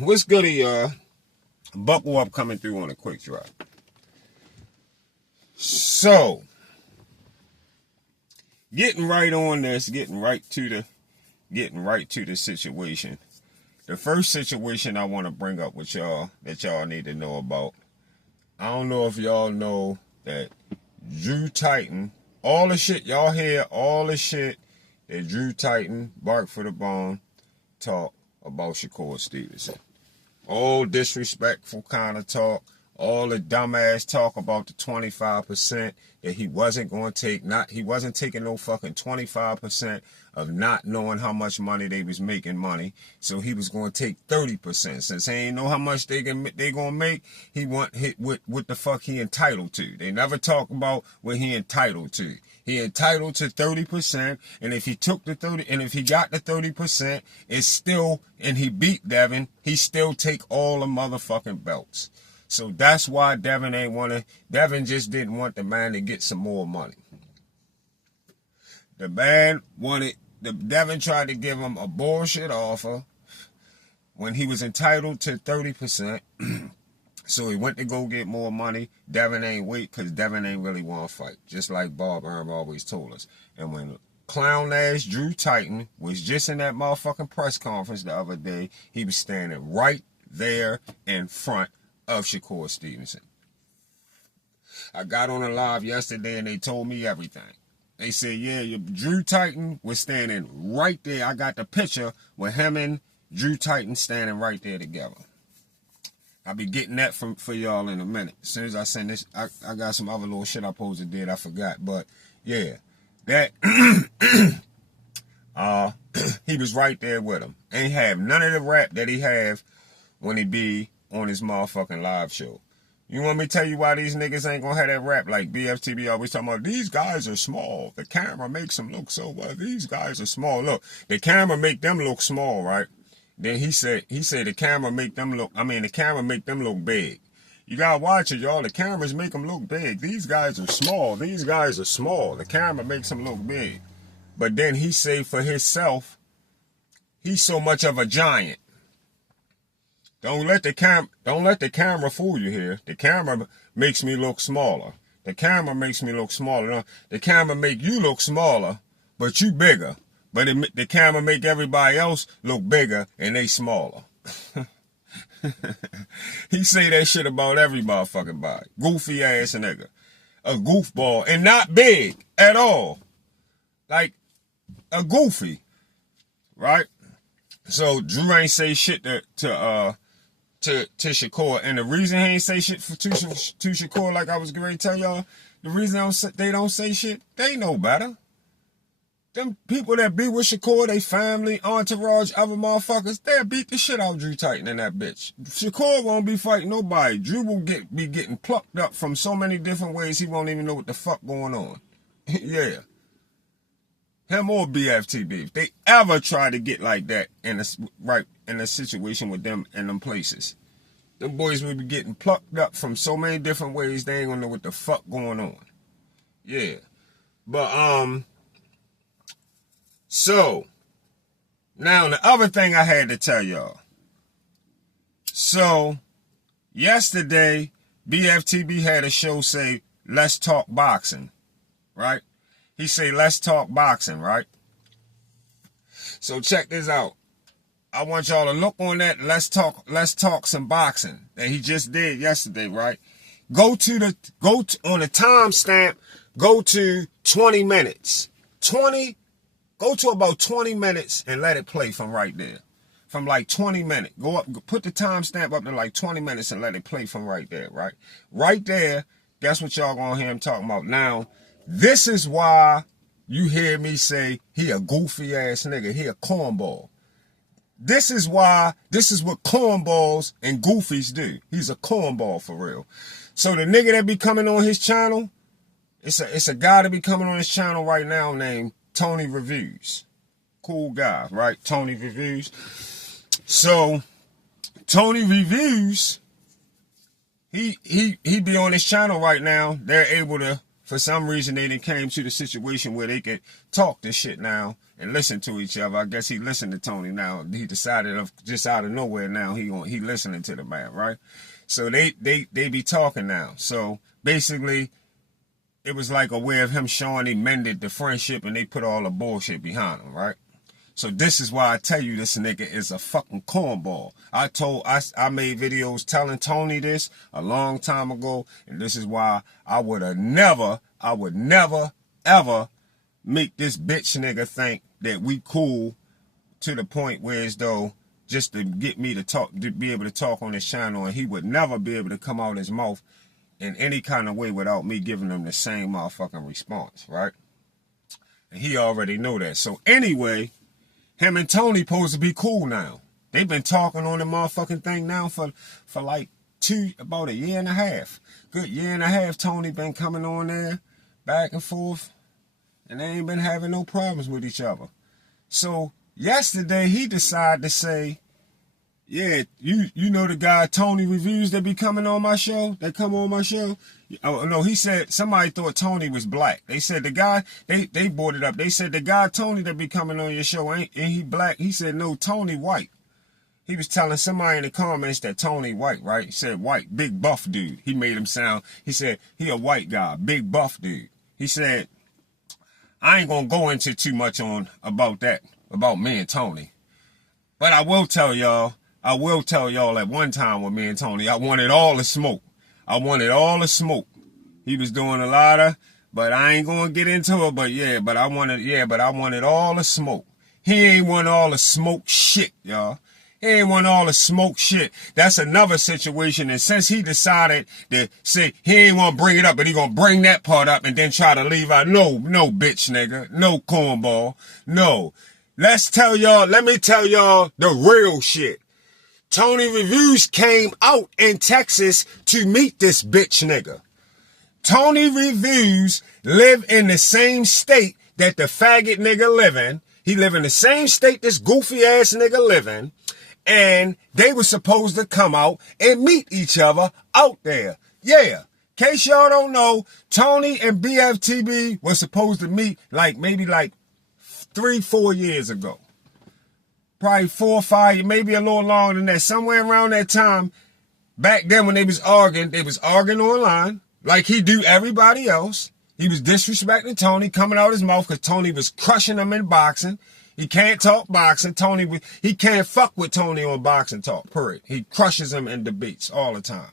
What's goody, y'all? Buckle up, coming through on a quick drop. So, getting right on this, getting right to the situation. The first situation I want to bring up with y'all that y'all need to know about. I don't know if y'all know that Drew Titan, all the shit y'all hear, all the shit that Drew Titan, Bark for the Bone, talk about Shakur Stevenson. All disrespectful kind of talk, all the dumbass talk about the 25% that he wasn't going to take. He wasn't taking no fucking 25% of not knowing how much money they was making money. So he was going to take 30%. Since he ain't know how much they going to make, he want hit what the fuck he entitled to. They never talk about what he entitled to. He entitled to 30%, and if he took the 30, and if he got the 30%, it's still, and he beat Devin, he still take all the motherfucking belts. So that's why Devin just didn't want the man to get some more money. Devin tried to give him a bullshit offer when he was entitled to 30%. So he went to go get more money. Devin ain't wait because Devin ain't really want to fight. Just like Bob Arm always told us. And when clown ass Drew Titan was just in that motherfucking press conference the other day, he was standing right there in front of Shakur Stevenson. I got on a live yesterday and they told me everything. They said, yeah, Drew Titan was standing right there. I got the picture with him and Drew Titan standing right there together. I'll be getting that for y'all in a minute. As soon as I send this, I got some other little shit I supposed to did. I forgot. But, yeah. That, he was right there with him. Ain't have none of the rap that he have when he be on his motherfucking live show. You want me to tell you why these niggas ain't gonna have that rap like BFTB always talking about? These guys are small. The camera makes them look so well. These guys are small. Look, the camera make them look small, right? Then he said the camera make them look big. You gotta watch it, y'all. The cameras make them look big. These guys are small. These guys are small. The camera makes them look big. But then he say for himself, he's so much of a giant. Don't let the camera fool you here. The camera makes me look smaller. The camera makes me look smaller. The camera make you look smaller, but you bigger. But the camera make everybody else look bigger and they smaller. He say that shit about every motherfucking body. Goofy ass nigga. A goofball. And not big at all. Like a goofy. Right? So Drew ain't say shit to Shakur. And the reason he ain't say shit to Shakur, like I was going to tell y'all, the reason they don't say shit, they know better. Them people that be with Shakur, they family, entourage, other motherfuckers, they'll beat the shit out of Drew Titan and that bitch. Shakur won't be fighting nobody. Drew will be getting plucked up from so many different ways he won't even know what the fuck going on. Yeah. Him or BFTB. If they ever try to get like that in a situation with them in them places, them boys will be getting plucked up from so many different ways they ain't gonna know what the fuck going on. Yeah. But so, now the other thing I had to tell y'all. So, yesterday, BFTB had a show say, let's talk boxing, right? He say, let's talk boxing, right? So check this out. I want y'all to look on that, let's talk some boxing that he just did yesterday, right? Go on the timestamp, go to 20 minutes. Go to about 20 minutes and let it play from right there. From like 20 minutes. Go up, put the timestamp up to like 20 minutes and let it play from right there, right? Right there, that's what y'all gonna hear him talking about. Now, this is why you hear me say he a goofy ass nigga. He a cornball. This is what cornballs and goofies do. He's a cornball for real. So the nigga that be coming on his channel, it's a guy that be coming on his channel right now named Tony Reviews. Cool guy, right? Tony Reviews. So, Tony Reviews, he be on his channel right now. They're able to, for some reason, they done came to the situation where they can talk this shit now and listen to each other. I guess he listened to Tony now. He decided of just out of nowhere now he listening to the man, right? So they be talking now. So basically, it was like a way of him showing he mended the friendship and they put all the bullshit behind him, right? So this is why I tell you this nigga is a fucking cornball. I made videos telling Tony this a long time ago, and this is why I would never, ever make this bitch nigga think that we cool to the point where as though just to get me to talk, to be able to talk on his channel, and he would never be able to come out his mouth in any kind of way without me giving him the same motherfucking response, right? And he already know that. So anyway, him and Tony supposed to be cool now. They've been talking on the motherfucking thing now for like about a year and a half. Good year and a half, Tony been coming on there, back and forth, and they ain't been having no problems with each other. So yesterday he decided to say, yeah, you know the guy Tony Reviews that be coming on my show, that come on my show? Oh, no, he said somebody thought Tony was black. They said the guy, they brought it up. They said the guy Tony that be coming on your show, ain't he black? He said, no, Tony white. He was telling somebody in the comments that Tony white, right? He said white, big buff dude. He made him sound, he said he a white guy, big buff dude. He said, I ain't gonna go into too much on about that, about me and Tony. But I will tell y'all at one time with me and Tony, I wanted all the smoke. I wanted all the smoke. He was doing a lot of, but I ain't gonna get into it, but I wanted all the smoke. He ain't want all the smoke shit, y'all. He ain't want all the smoke shit. That's another situation. And since he decided to say he ain't want to bring it up, but he gonna bring that part up and then try to leave out, no bitch nigga, no cornball, no. Let me tell y'all the real shit. Tony Reviews came out in Texas to meet this bitch nigga. Tony Reviews live in the same state that the faggot nigga live in. He live in the same state this goofy ass nigga live in. And they were supposed to come out and meet each other out there. Yeah. In case y'all don't know, Tony and BFTB were supposed to meet maybe 3-4 years ago. Probably 4 or 5, maybe a little longer than that. Somewhere around that time, back then when they was arguing online, like he do everybody else. He was disrespecting Tony, coming out his mouth because Tony was crushing him in boxing. He can't talk boxing. He can't fuck with Tony on boxing talk, period. He crushes him in debates all the time.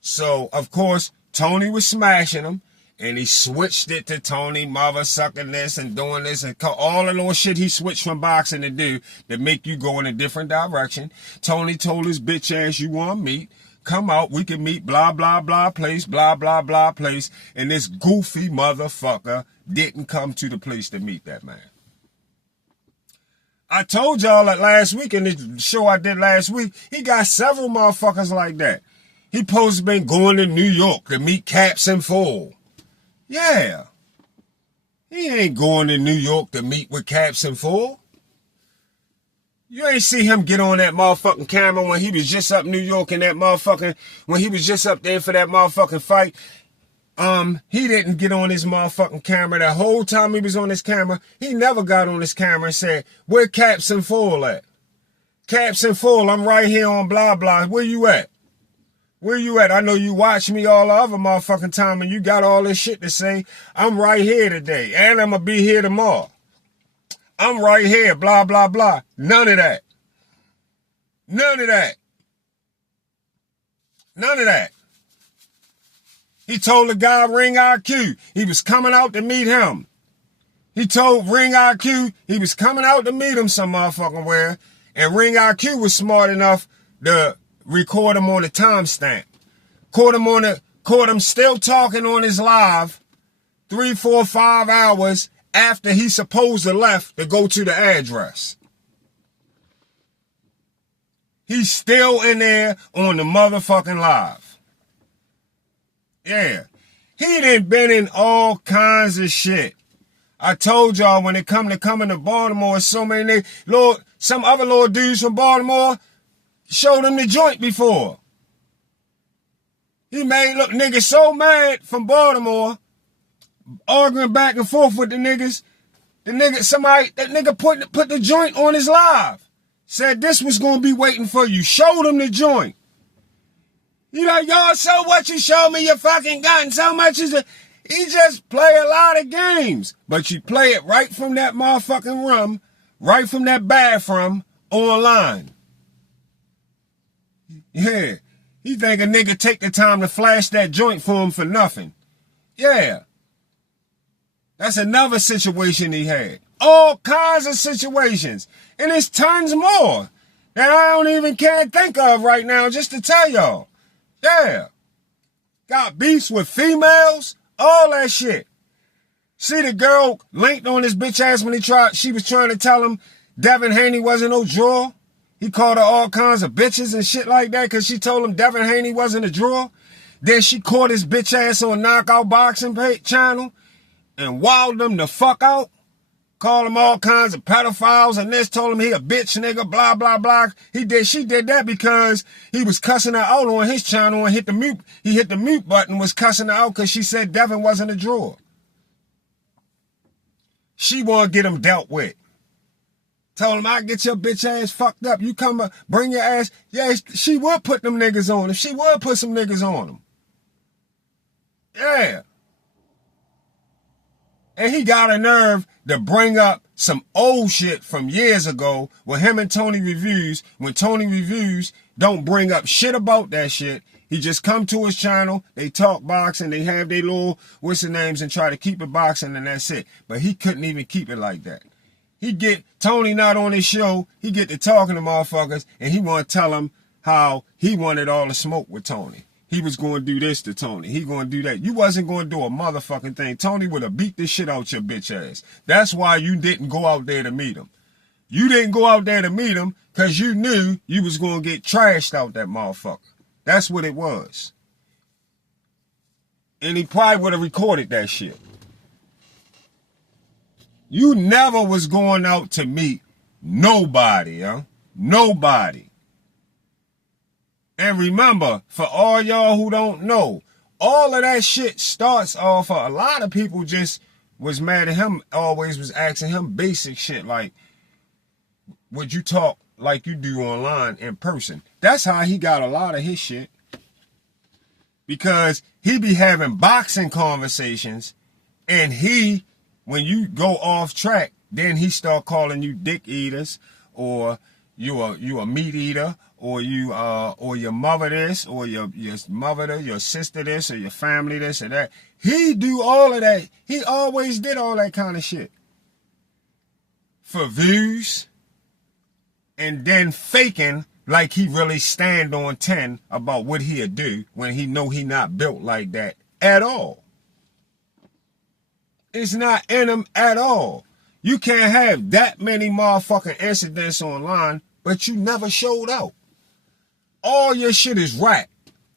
So, of course, Tony was smashing him. And he switched it to Tony mother sucking this and doing this and all the little shit he switched from boxing to do that make you go in a different direction. Tony told his bitch ass, you want to meet? Come out, we can meet blah, blah, blah place, blah, blah, blah place. And this goofy motherfucker didn't come to the place to meet that man. I told y'all that last week in the show I did last week, he got several motherfuckers like that. He supposed to been going to New York to meet Cappin full. Yeah. He ain't going to New York to meet with Cappin full. You ain't see him get on that motherfucking camera when he was just up in New York and when he was just up there for that motherfucking fight. He didn't get on his motherfucking camera. The whole time he was on his camera, he never got on his camera and said, where Cappin full at? Cappin full, I'm right here on blah blah. Where you at? Where you at? I know you watch me all the other motherfucking time and you got all this shit to say. I'm right here today and I'm gonna be here tomorrow. I'm right here, blah, blah, blah. None of that. None of that. None of that. He told the guy Ring IQ he was coming out to meet him. He told Ring IQ he was coming out to meet him some motherfucking where. And Ring IQ was smart enough to record him on the timestamp. Caught him still talking on his live 3, 4, 5 hours after he supposed to left to go to the address. He's still in there on the motherfucking live. Yeah. He done been in all kinds of shit. I told y'all when it come to coming to Baltimore, so many some other little dudes from Baltimore showed him the joint before. He made niggas so mad from Baltimore, arguing back and forth with the niggas. that nigga put the joint on his live. Said this was gonna be waiting for you. Showed him the joint. You like, yo, so what, you show me your fucking gun? So much is it? He just play a lot of games. But you play it right from that motherfucking room, right from that bathroom, online. Yeah. He think a nigga take the time to flash that joint for him for nothing. Yeah. That's another situation he had. All kinds of situations. And there's tons more that I don't even can't think of right now just to tell y'all. Yeah. Got beefs with females. All that shit. See the girl linked on his bitch ass when she was trying to tell him Devin Haney wasn't no drawer. He called her all kinds of bitches and shit like that because she told him Devin Haney wasn't a drawer. Then she caught his bitch ass on Knockout Boxing channel and wilded him the fuck out. Called him all kinds of pedophiles and this, told him he a bitch nigga, blah, blah, blah. She did that because he was cussing her out on his channel and he hit the mute button, was cussing her out because she said Devin wasn't a drawer. She wanna get him dealt with. Told him, I get your bitch ass fucked up. You come bring your ass. Yeah, she would put them niggas on him. She would put some niggas on him. Yeah. And he got a nerve to bring up some old shit from years ago with him and Tony Reviews. When Tony Reviews don't bring up shit about that shit, he just come to his channel, they talk boxing, they have their little what's the names and try to keep it boxing and that's it. But he couldn't even keep it like that. He get Tony not on his show, he get to talking to motherfuckers and he want to tell them how he wanted all the smoke with Tony. He was going to do this to Tony. He going to do that. You wasn't going to do a motherfucking thing. Tony would have beat the shit out your bitch ass. That's why you didn't go out there to meet him. You didn't go out there to meet him because you knew you was going to get trashed out that motherfucker. That's what it was. And he probably would have recorded that shit. You never was going out to meet nobody, huh? Nobody. And remember, for all y'all who don't know, all of that shit starts off of a lot of people just was mad at him, always was asking him basic shit like, would you talk like you do online in person? That's how he got a lot of his shit. Because he be having boxing conversations and when you go off track, then he start calling you dick eaters or you a meat eater or your mother this or your mother this, your sister this or your family this or that. He do all of that. He always did all that kind of shit. For views and then faking like he really stand on 10 about what he'll do when he know he not built like that at all. It's not in him at all. You can't have that many motherfucking incidents online, but you never showed out. All your shit is rap.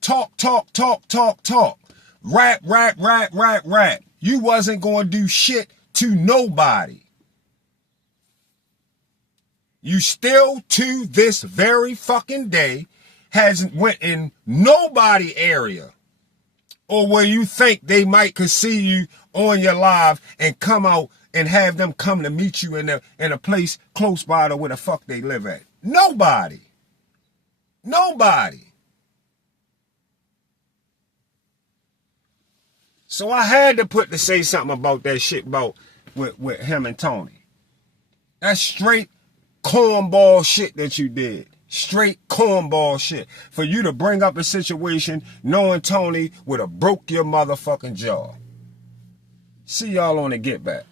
Talk, talk, talk, talk, talk. Rap, rap, rap, rap, rap. You wasn't going to do shit to nobody. You still, to this very fucking day, hasn't went in nobody area or where you think they might could see you on your live and come out and have them come to meet you in a place close by to where the fuck they live at. Nobody. Nobody. So I had to say something about that shit about with him and Tony. That's straight cornball shit that you did. Straight cornball shit. For you to bring up a situation knowing Tony would have broke your motherfucking jaw. See y'all on the Get Back.